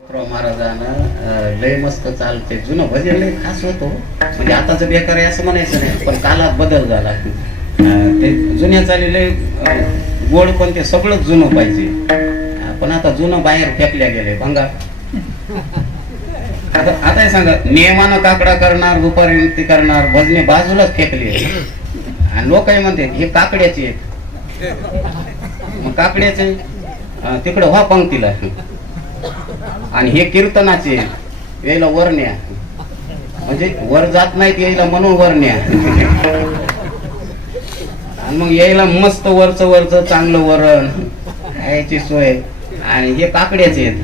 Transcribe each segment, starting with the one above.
महाराजानं लय मस्त चालते जुनं भजन लय खास होतो हो. म्हणजे आताच बेकार आहे असं म्हणायचं नाही. पण कालात बदल झाला. ते जुन्या चाली लय गोड पण ते सगळंच जुनं पाहिजे. पण आता जुनं बाहेर फेकल्या गेले भंगा आता आता सांगा नियमानं काकडा करणार दुपारी नृत्य करणार भजने बाजूलाच फेकली आणि लोक म्हणते हे काकड्याचे मग काकड्याचे तिकडं व्हा पंक्तीला. आणि हे कीर्तनाचे यायला वरण्या. म्हणजे वर जात नाहीत यायला म्हणून वरण्या. आणि मग यायला मस्त वरच वरच चांगलं वरण यायची सोय. आणि हे काकड्याचे आहेत.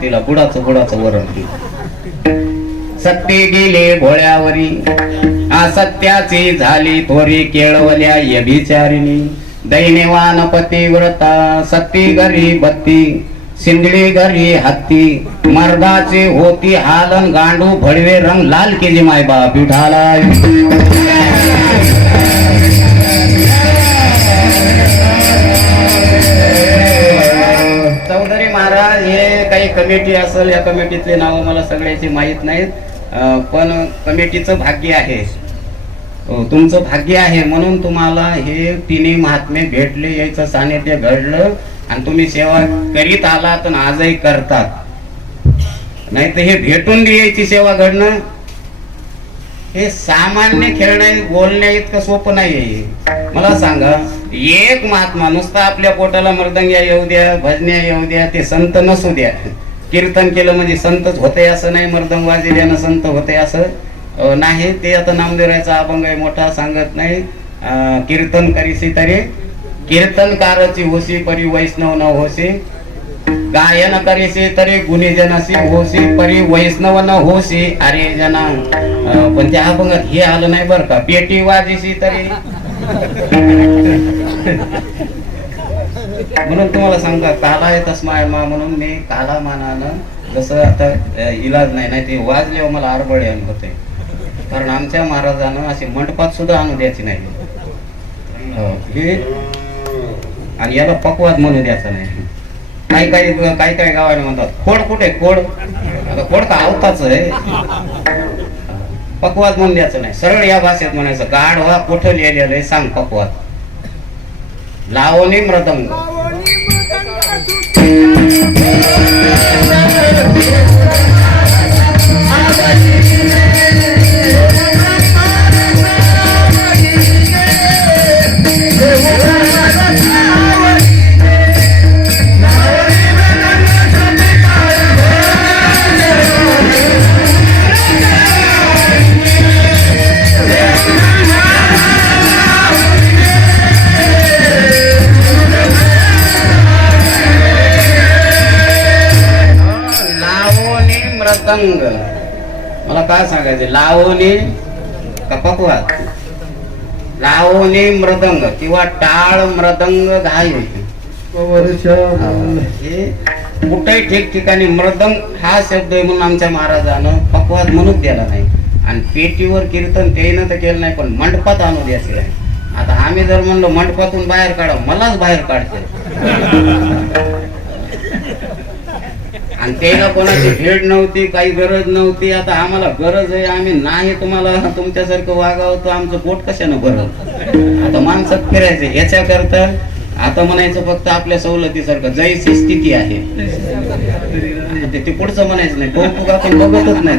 तिला बुडाचं बुडाचं वरण सत्य गेले भोळ्यावरी असत्याची झाली थोरी केळवल्या यभिचारिणी दैनेवान पतिव्रता सती घरी बत्ती. सिंदळी घरी हत्ती मर्दाचे होती हालन गांडू भडवे रंग लाल केले मायबा विठाला चौधरी महाराज हे काही कमिटी असेल या कमिटीतले नाव मला सगळ्याची माहीत नाहीत. पण कमिटीचं भाग्य आहे. तुमचं भाग्य आहे म्हणून तुम्हाला हे तिन्ही महात्मे भेटले यायचं सानिध्य घडलं आणि तुम्ही सेवा करीत आलात आणि आजही करतात. नाही तर हे भेटून यायची सेवा घडणं हे सामान्य खेळण्या बोलण्या इतकं सोपं नाही मला सांगा एक महात्मा नुसता आपल्या पोटाला मृदंग्या येऊ द्या भजन्या येऊ द्या ते संत नसू द्या. कीर्तन केलं म्हणजे संतच होते असं नाही मृदंग वाजल्यानं संत होते असं. नाही ते आता नामदेवरायचा अभंग आहे मोठा सांगत नाही. कीर्तन करीसी तरी. कीर्तनकाराची होसी परी वैष्णव न होसी. गायन करीसी तरी गुणीजनासी होसी परी वैष्णव न होसी. अरे जना पण त्या अभंगात हे आलं नाही बरं का. पेटी वाजीसी तरी. म्हणून तुम्हाला सांगता काला आहे तस्माय मा म्हणून मी काला मानानं जसं आता इलाज नाही नाही ते वाजल्यावर मला आरबळ होते कारण आमच्या महाराजानं असे मंडपात सुद्धा आणू द्यायची नाही. हो, हे आणि याला पकवाद म्हणू द्यायचा नाही. काही काही काही काही गावाने म्हणतात खोड कुठे खोड? आता खोड का आवताच आहे. पकवाद म्हणून द्यायचं नाही. सरळ या भाषेत म्हणायचं गाढवा कुठं लिहिलेलं आहे सांग पकवाद. लावणी मृदंग. लावणी मृदंग मला काय सांगायचे? लावणी का पकवाद लावणी मृदंग किंवा टाळ मृदंग घाई हे कुठेही ठिकठिकाणी मृदंग हा शब्द आहे म्हणून आमच्या महाराजानं पकवाद म्हणून दिला नाही. आणि पेटीवर कीर्तन त्यानं तर केलं नाही पण मंडपात आणू द्यायचं आहे. आता आम्ही जर म्हणलो मंडपातून बाहेर काढा मलाच बाहेर काढते आणि त्याला कोणाची भेट नव्हती काही गरज नव्हती. आता आम्हाला गरज आहे आम्ही नाही तुम्हाला तुमच्यासारखं वागावं तर आमचं पोट कशानं भरत आता माणसात फिरायचं याच्याकरता. आता म्हणायचं फक्त आपल्या सवलतीसारखं जैसी स्थिती आहे. ते- पुढचं म्हणायचं नाही. कौतुक आपण बघतच नाही.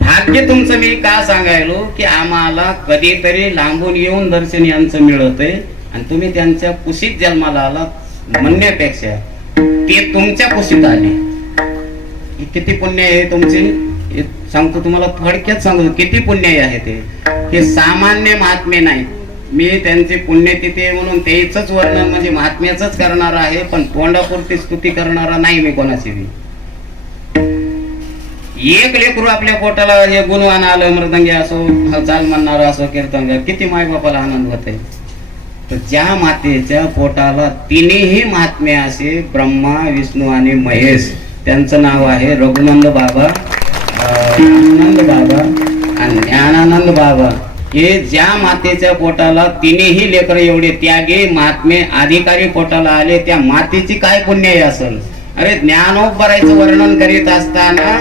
भाग्य तुमचं मी का सांगायलो? की आम्हाला कधीतरी लांबून येऊन दर्शन यांचं मिळत आहे आणि तुम्ही त्यांच्या कुशीत जन्माला आला म्हणण्यापेक्षा. ते तुमच्या कुशीत आले. किती पुण्य आहे तुमचे? सांगतो तुम्हाला थोडक्यात सांगतो किती पुण्य आहे ते? हे सामान्य महात्मे नाही मी त्यांचे पुण्य तिथे म्हणून तेच वर्णन म्हणजे महात्म्याच करणार आहे पण तोंडापुरती स्तुती करणारा नाही मी कोणाची बी. एक लेकरू आपल्या पोटाला हे गुणवान आलं मृदंगी असो चाल म्हणणार असो कीर्तन किती मायबापाला आनंद आहे तर ज्या मातेच्या पोटाला तिन्ही महात्मे असे ब्रह्मा विष्णू आणि महेश त्यांचं नाव आहे रघुनंद बाबा आनंद बाबा आणि ज्ञानानंद बाबा. हे ज्या मातेच्या पोटाला तिन्ही लेकर एवढे त्यागे महात्मे अधिकारी पोटाला आले त्या मातेची काय पुण्य आहे असेल? अरे ज्ञानोपरायचं वर्णन करीत असताना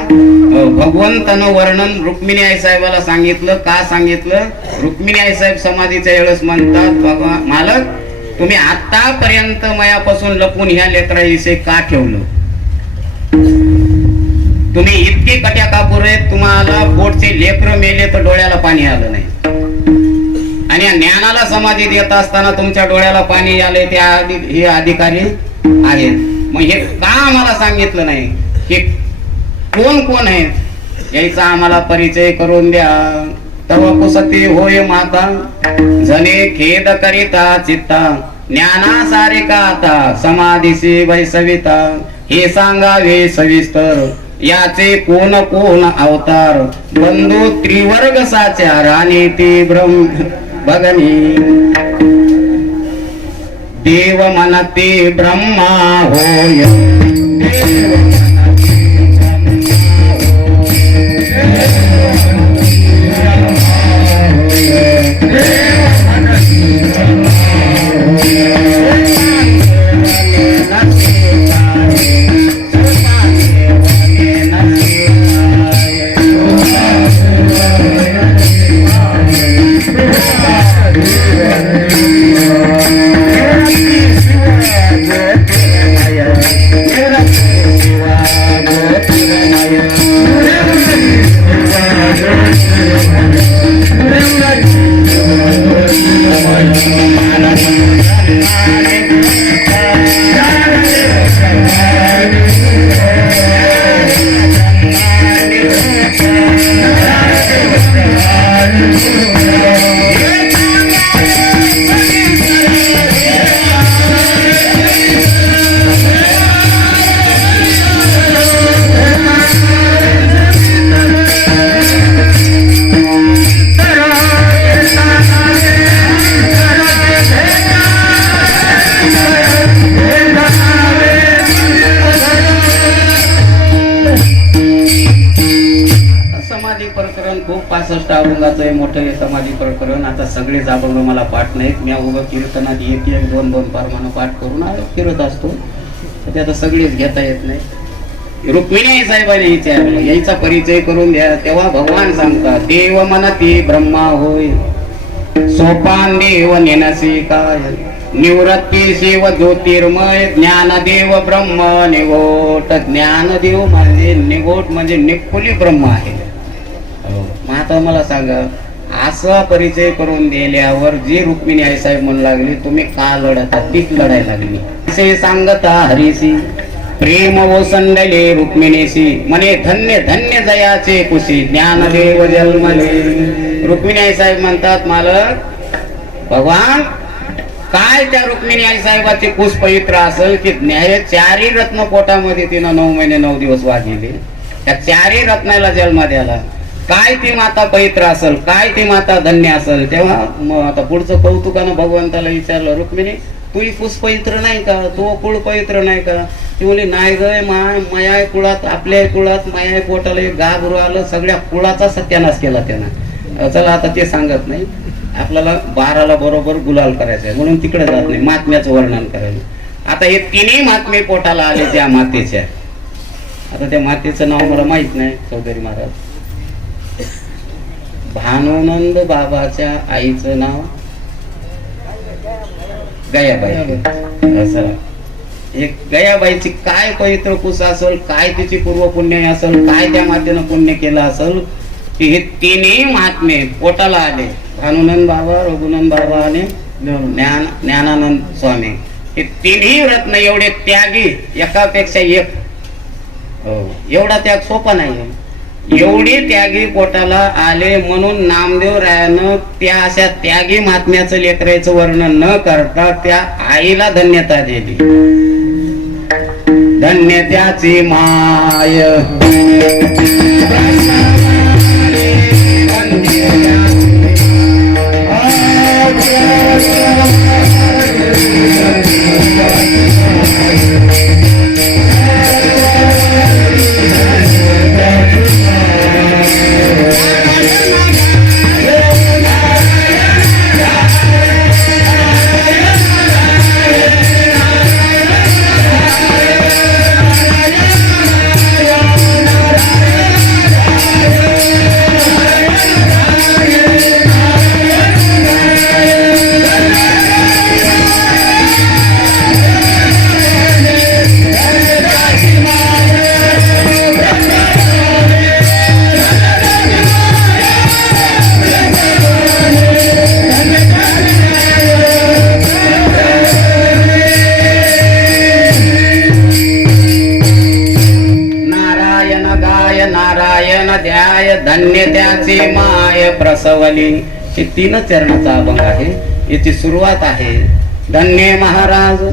भगवंतानं वर्णन रुक्मिणी आई साहेबाला सांगितलं. का सांगितलं? रुक्मिणी आई साहेब समाधीच्या वेळेस म्हणतात भगवान मालक तुम्ही आतापर्यंत मयापासून लपून ह्या लेकराविषयी का ठेवलं? तुम्ही इतके कट्या कापूर आहेत तुम्हाला पोटचे लेकर मेले तर डोळ्याला पाणी आलं नाही. आणि ज्ञानाला समाधी देत असताना तुमच्या डोळ्याला पाणी आले ते हे अधिकारी आहेत. मग हे का आम्हाला सांगितलं नाही? हे कोण कोण आहेत याचा आम्हाला परिचय करून द्या. तव पुसती होय माता. झने खेद करिता चित्ता. ज्ञाना सारे का आता समाधीसी वैसविता. हे सांगावे सविस्तर. याचे कोण कोण अवतार? बंधू त्रिवर्ग साच्या राणी ती ब्रह्म. भगनी देव मनते ब्रह्मा होय. Amen. समाधी प्रकरण खूप पासष्ट अभंगाचं आहे मोठं हे समाधी प्रकरण. आता सगळेच अभंग मला पाठ नाहीत. मी उभं कीर्तनात एक एक दोन दोन परमानं पाठ करून आ- फिरत असतो. तर ते आता सगळेच घेता येत नाही. रुक्मिणी साहेबाने साहेबांनी विचारलं याचा परिचय करून द्या. तेव्हा भगवान सांगतात देव मनती ब्रह्मा होय सोपान देव नेनसी काय निवृत्ती शिव ज्योतिर्मय ज्ञानदेव ब्रह्म निगोट ज्ञानदेव म्हणजे निगोट म्हणजे निकुली ब्रह्म आहे. आता मला सांगा असा परिचय करून दिल्यावर जी रुक्मिणी आई साहेब म्हणू लागली तुम्ही का लढता तीच लढायला लागली? असे सांगता हरीसी प्रेम ओसंडले रुक्मिणीशी म्हणे धन्य धन्य जयाचे कुशी ज्ञानदेव जन्मले. रुक्मिणी आई साहेब म्हणतात मालक भगवान काय त्या रुक्मिणी आई साहेबाचे कुश पवित्र असेल की न्याय चारी रत्न पोटामध्ये तिनं नऊ महिने नऊ दिवस वागिले? त्या चारी रत्नाला जन्म द्याला. काय ती माता पवित्र असल काय ती माता धन्य असल तेव्हा मग आता पुढचं कौतुकानं भगवंताला विचारलं रुक्मिणी तू ही पवित्र नाही का? तो कुळ पवित्र नाही का? ती म्हणली नाही ग माय माया कुळात आपल्या कुळात माया पोटाला एक गाभरू आलं सगळ्या कुळाचा सत्यानाश केला त्यानं. चला आता ते सांगत नाही. आपल्याला बाराला बरोबर गुलाल करायचं आहे म्हणून तिकडे जात नाही महात्म्याचं वर्णन करायला. आता हे तिन्ही महात्मे पोटाला आले त्या मातेच्या. आता त्या मातेचं नाव मला माहीत नाही चौधरी महाराज. भानुनंद बाबाच्या आईचं नाव? गयाबाई. असं एक गयाबाईची काय पवित्र कुस असेल काय तिची पूर्व पुण्य असेल काय त्या मातेनं पुण्य केलं असेल की हे तिन्ही महात्मे पोटाला आले. भानुनंद बाबा रघुनंद बाबा आणि ज्ञान ज्ञानानंद स्वामी. हे तिन्ही रत्न एवढे त्यागी एकापेक्षा एक. हो. एवढा त्याग सोपा नाही एवढे त्यागी पोटाला आले म्हणून नामदेव रायानं त्या अशा त्यागी महात्म्याचं लेकरायचं वर्णन न करता त्या आईला धन्यता दिली. धन्य त्याची माय. धन्य त्याचे माय प्रसवली. हे तीन चरणाचा अभंग आहे. याची सुरुवात आहे. धन्य महाराज.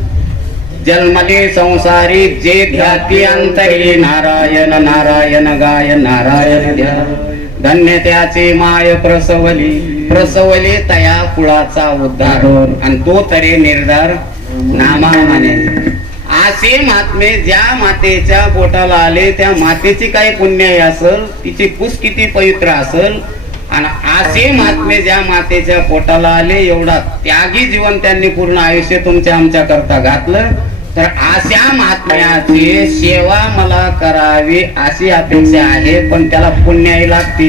जन्मले संसारी जे ध्याती अंतरी नारायण नारायण गाय नारायण ध्या धन्य त्याचे माय प्रसवली. प्रसवली तया कुळाचा उद्धार. आणि तो तरी निर्धार नामा म्हणे असे महात्मे ज्या मातेच्या पोटाला आले त्या मातेची काही पुण्य असल? तिची कुस किती पवित्र असल? आणि असे महात्मे ज्या मातेच्या पोटाला आले एवढा त्यागी जीवन त्यांनी पूर्ण आयुष्य तुमच्या आमच्या करता घातलं. तर अशा महात्म्याची सेवा मला करावी अशी अपेक्षा आहे पण त्याला पुण्याही लागते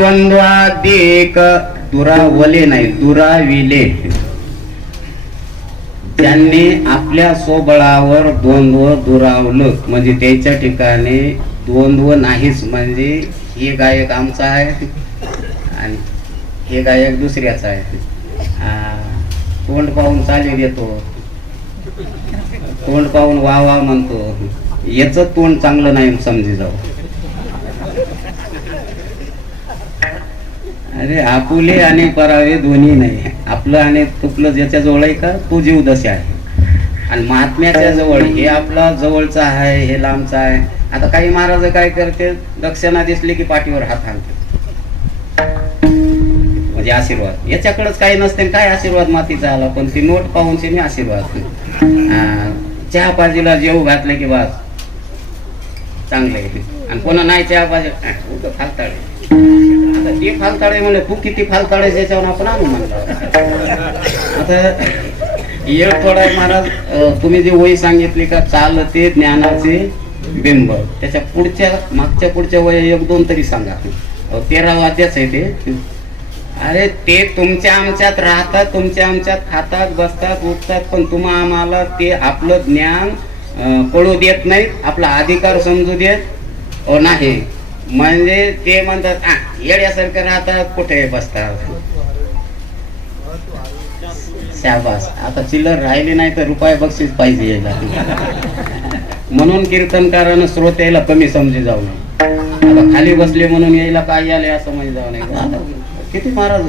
हे दुरावले नाही दुराविले. त्यांनी आपल्या स्वबळावर द्वंद्व दुरावलं. म्हणजे त्याच्या ठिकाणी द्वंद्व नाहीच. म्हणजे हे गायक आमचा आहे आणि हे गायक दुसऱ्याचा आहे. तोंड पाहून चाली देतो. तोंड पाहून वा वा म्हणतो. याच तोंड चांगलं नाही समजी जाऊ. अरे आपुले आणि परावे दोन्ही नाही. आपलं आणि तुपलं ज्याच्या जवळ आहे का तो जीव दशा आहे. आणि महात्म्याच्या जवळ हे आपला जवळचा आहे हे लांबचा आहे. आता काही महाराज काय करते दक्षिणा दिसली की पाठीवर हात हालते म्हणजे आशीर्वाद. याच्याकडेच काही नसते काय आशीर्वाद मातीचा आला पण ती नोट पाहून मी आशीर्वाद चहा पाजीला जेव घातले की बस. चांगले आणि कोणा नाही चहा पाजी उगं फालताळे ते फालताळे म्हणले तू किती फालताळे याच्यावर आपण आणू म्हणलं. आता येळ थोडा महाराज तुम्ही जी वय सांगितली का चालते ज्ञानाचे बिंब. त्याच्या पुढच्या मागच्या पुढच्या वय एक दोन तरी सांगा. तेरा वाद्याच आहे ते. अरे ते तुमच्या आमच्यात राहतात तुमच्या आमच्यात खातात बसतात उठतात पण तुम्हा आम्हाला ते आपलं ज्ञान कळू देत नाहीत आपला अधिकार समजू देत नाही. म्हणजे ते म्हणतात "आ, येड्यासारखं राहतात कुठे बसतात? शाबास. आता चिल्लर राहिली नाही तर रुपये बक्षीस पाहिजे यायला म्हणून कीर्तनकारानं स्रोत यायला कमी समजे जाऊ नये. आता खाली बसले म्हणून यायला काय आले असं म्हणजे जाऊ नये. किती महाराज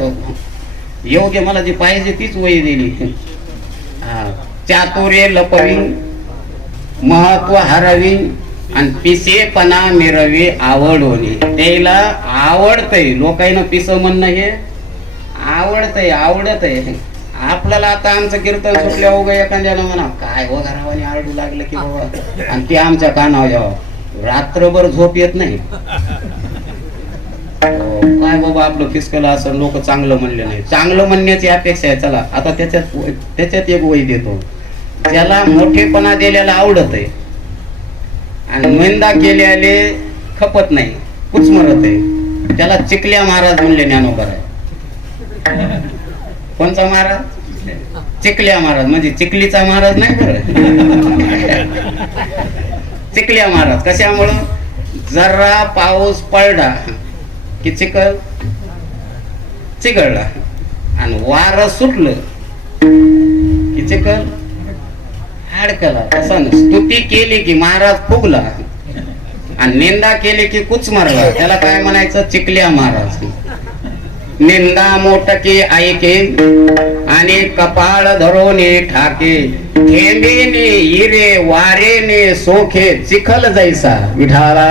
योग्य मला जी पाहिजे तीच वही दिली. हा चातुर्य लपवी महत्त्व हरवी आणि पिसेपणा मिरवी आवड होणे त्याला आवडतंय. लोकांना पिस म्हणणं हे. आवडतंय आवडत आहे आपल्याला आता आमचं कीर्तन सुटल्या उगा एखाद्यानं म्हणा काय हो घरावाने आरडू लागलं की बाबा? आणि ते आमच्या कानावर यावं रात्रभर झोप येत नाही. काय बाबा आपलं फिसकल असं लोक चांगलं म्हणले नाही. चांगलं म्हणण्याची अपेक्षा आहे चला. आता त्याच्यात त्याच्यात एक वय देतो त्याला मोठेपणा दिलेला आवडत आहे आणि निंदा केल्याले खपत नाही. कुचमरत आहे. त्याला चिकल्या महाराज म्हणले ज्ञानोबर आहे. कोणचा महाराज? चिकल्या महाराज. म्हणजे चिखलीचा महाराज नाही खरं चिकल्या महाराज. कशामुळं? जरा पाऊस पडला की चिखल चिघळला. आणि वारं सुटलं की ऍड केला तसं स्तुती केली की महाराज फुगला. आणि निंदा केली की कुच मारला. त्याला काय म्हणायचं? चिकल्या महाराज. निंदा मोटके ऐके आणि कपाळ धरोने ठाके. थेंबेने इरे वारेने सोखे चिखल जायचा विठाला